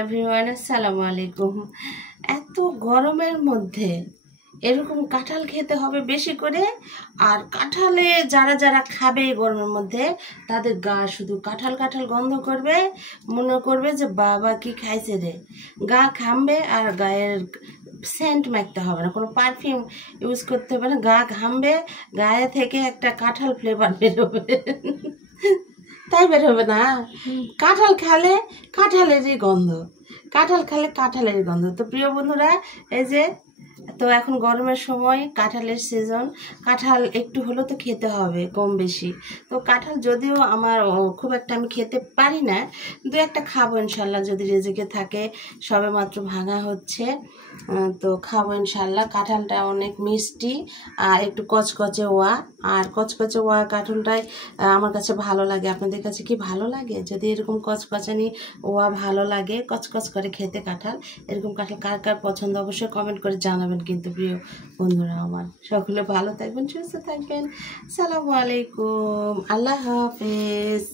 Everyone, আসসালামু আলাইকুম। এত গরমের মধ্যে এরকম কাঁঠাল খেতে হবে বেশি করে। আর কাঁঠালে যারা যারা খাবে এই গরমের মধ্যে তাদের গা শুধু কাঁঠাল কাঁঠাল গন্ধ করবে, মনে করবে যে বাবা কি খাইছে রে। গা ঘামবে আর গায়ের সেন্ট মাখতে হবে না, কোনো পারফিউম ইউজ করতে হবে না। গা ঘামবে, গায়ে থেকে একটা কাঁঠাল ফ্লেভার বেরোবে। তাই বের হবে না? কাঁঠাল খেলে কাঁঠালেরই গন্ধ, কাঁঠাল খেলে কাঁঠালের গন্ধ। তো প্রিয় বন্ধুরা, এই যে তো এখন গরমের সময় কাঁঠালের সিজন, কাঁঠাল একটু হলেও তো খেতে হবে কম বেশি। তো কাঁঠাল যদিও আমার খুব একটা আমি খেতে পারি না, দু একটা খাবো ইনশাল্লাহ যদি রেজেকে থাকে। সবে মাত্র ভাঙা হচ্ছে, তো খাবো ইনশাল্লাহ। কাঁঠালটা অনেক মিষ্টি আর একটু কচকচে ওয়া, আর কচকচে ওয়া কাঁঠালটাই আমার কাছে ভালো লাগে। আপনাদের কাছে কি ভালো লাগে? যদি এরকম কচকচানি ওয়া ভালো লাগে, কচকচ করে খেতে কাঁঠাল, এরকম কাঁঠাল কার কার পছন্দ অবশ্যই কমেন্ট করে জানাবেন। কিন্তু প্রিয় বন্ধুরা আমার, সকলে ভালো থাকবেন, সুস্থ থাকবেন। আসসালামু আলাইকুম, আল্লাহ হাফেজ।